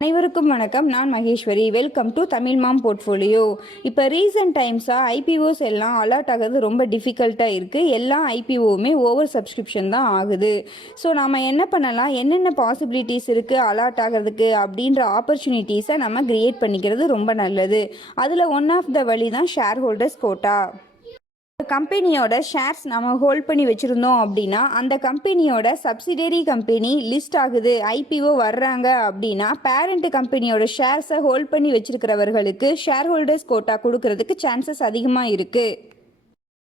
அனைவருக்கும் வணக்கம். நான் Maheswari. Welcome to Tamil mom portfolio. இப்போ ரீசன்ட் டைம்ஸாக ஐபிஓஸ் எல்லாம் அலாட் ஆகிறது ரொம்ப டிஃபிகல்ட்டாக இருக்குது. எல்லா ஐபிஓவுமே ஓவர் சப்ஸ்கிரிப்ஷன் தான் ஆகுது. ஸோ நம்ம என்ன பண்ணலாம், என்னென்ன பாசிபிலிட்டிஸ் இருக்குது அலாட் ஆகிறதுக்கு அப்படின்ற ஆப்பர்ச்சுனிட்டிஸை நம்ம கிரியேட் பண்ணிக்கிறது ரொம்ப நல்லது. அதில் ஒன் ஆஃப் த வழி தான் ஷேர் ஹோல்டர்ஸ் கோட்டா. கம்பெனியோட ஷேர்ஸ் நம்ம ஹோல்ட் பண்ணி வச்சுருந்தோம் அப்படின்னா அந்த கம்பெனியோட சப்சிடரி கம்பெனி லிஸ்ட் ஆகுது, ஐபிஓ வர்றாங்க அப்படின்னா பேரண்ட் கம்பெனியோட ஷேர்ஸை ஹோல்ட் பண்ணி வச்சிருக்கிறவர்களுக்கு ஷேர் ஹோல்டர்ஸ் கோட்டா கொடுக்கறதுக்கு சான்சஸ் அதிகமாக இருக்குது.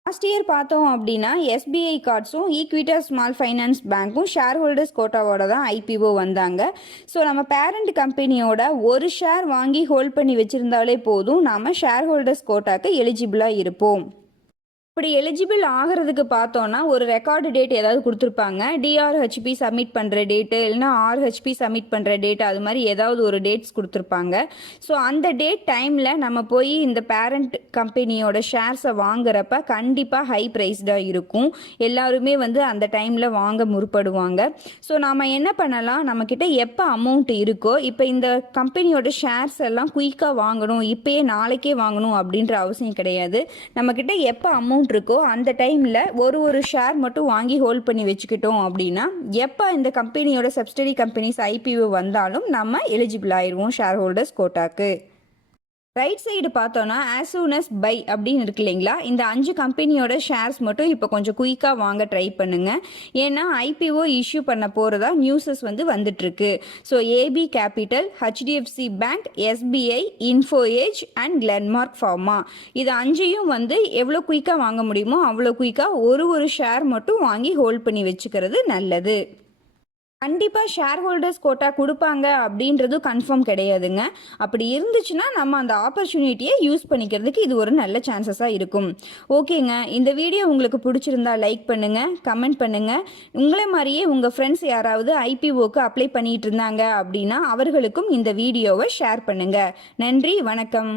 லாஸ்ட் இயர் பார்த்தோம் அப்படின்னா எஸ்பிஐ கார்ட்ஸும் ஈக்விட்டா ஸ்மால் ஃபைனான்ஸ் பேங்க்கும் ஷேர் ஹோல்டர்ஸ் கோட்டாவோட தான் ஐபிஓ வந்தாங்க. ஸோ நம்ம பேரண்ட் கம்பெனியோட ஒரு ஷேர் வாங்கி ஹோல்ட் பண்ணி வச்சுருந்தாலே போதும், நம்ம ஷேர் ஹோல்டர்ஸ் கோட்டாக்கு எலிஜிபிளாக இருப்போம். இப்படி எலிஜிபிள் ஆகிறதுக்கு பார்த்தோன்னா ஒரு ரெக்கார்டு டேட் ஏதாவது கொடுத்துருப்பாங்க. டிஆர்ஹெச்பி சப்மிட் பண்ணுற டேட்டு இல்லைனா ஆர்ஹெச்பி சப்மிட் பண்ணுற டேட்டு, அது மாதிரி ஏதாவது ஒரு டேட்ஸ் கொடுத்துருப்பாங்க. ஸோ அந்த டேட் டைமில் நம்ம போய் இந்த பேரண்ட் கம்பெனியோட ஷேர்ஸை வாங்குறப்ப கண்டிப்பாக ஹை ப்ரைஸ்டாக இருக்கும். எல்லாருமே அந்த டைமில் வாங்க முற்படுவாங்க. ஸோ நாம் என்ன பண்ணலாம், நம்மக்கிட்ட எப்போ அமௌண்ட் இருக்கோ, இப்போ இந்த கம்பெனியோட ஷேர்ஸ் எல்லாம் குயிக்காக வாங்கணும், இப்போயே நாளைக்கே வாங்கணும் அப்படின்ற அவசியம் கிடையாது. நம்மக்கிட்ட எப்போ அமௌண்ட் இருக்கோ அந்த டைமில் ஒரு ஷேர் மட்டும் வாங்கி ஹோல்ட் பண்ணி வச்சுக்கிட்டோம் அப்படின்னா எப்போ இந்த கம்பெனியோட சப்சிடரி கம்பெனிஸ் ஐபிஓ வந்தாலும் நம்ம எலிஜிபிள் ஆயிடுவோம் ஷேர் ஹோல்டர்ஸ் கோட்டாக்கு. ரைட் சைடு பார்த்தோன்னா ஆஸ் சூன் அஸ் பை அப்படின்னு இருக்கு இல்லைங்களா, இந்த 5 கம்பெனியோட ஷேர்ஸ் மட்டும் இப்போ கொஞ்சம் குயிக்காக வாங்க ட்ரை பண்ணுங்க. ஏன்னா ஐபிஓ இஷ்யூ பண்ண போகிறதா நியூஸஸ் வந்துட்டுருக்கு. So AB Capital, HDFC Bank, SBI, Info Edge and Glenmark Pharma, இது 5ஐயும் எவ்வளோ குயிக்காக வாங்க முடியுமோ அவ்வளோ குயிக்காக ஒரு ஷேர் மட்டும் வாங்கி ஹோல்ட் பண்ணி வச்சுக்கிறது நல்லது. கண்டிப்பாக ஷேர் ஹோல்டர்ஸ் கோட்டா கொடுப்பாங்க அப்படின்றது கன்ஃபார்ம் கிடையாதுங்க. அப்படி இருந்துச்சுன்னா நம்ம அந்த ஆப்பர்ச்சுனிட்டியை யூஸ் பண்ணிக்கிறதுக்கு இது ஒரு நல்ல சான்சஸாக இருக்கும். ஓகேங்க, இந்த வீடியோ உங்களுக்கு பிடிச்சிருந்தா லைக் பண்ணுங்கள், கமெண்ட் பண்ணுங்கள். உங்களை மாதிரியே உங்கள் ஃப்ரெண்ட்ஸ் யாராவது ஐபிஓக்கு அப்ளை பண்ணிட்டு இருந்தாங்க அப்படின்னா அவர்களுக்கும் இந்த வீடியோவை ஷேர் பண்ணுங்கள். நன்றி, வணக்கம்.